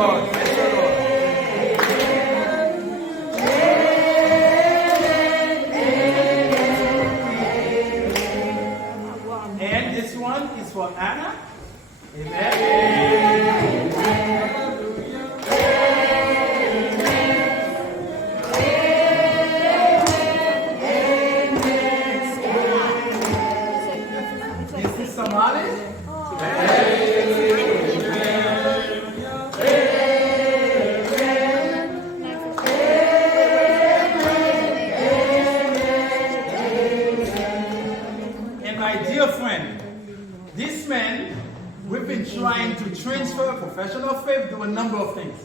Lord. Praise the Lord. And this one is for Anna. Amen. This is Somali. This man, we've been trying to transfer professional faith to a number of things.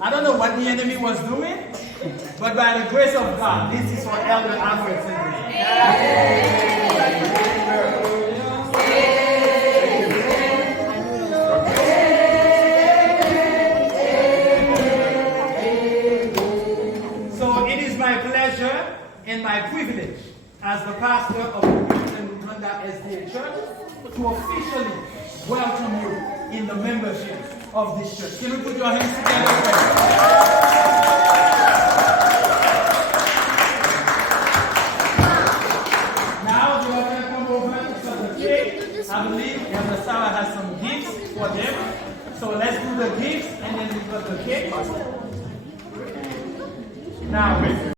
I don't know what the enemy was doing, but by the grace of God, this is for Elder Alfred. So it is my pleasure and my privilege as the pastor of the Luganda SDA Church to officially welcome you in the membership of this church. Can we put your hands together? Now you are going to come over to cut the cake. I believe Elder Sarah has some gifts for them. So let's do the gifts and then we cut the cake. Now,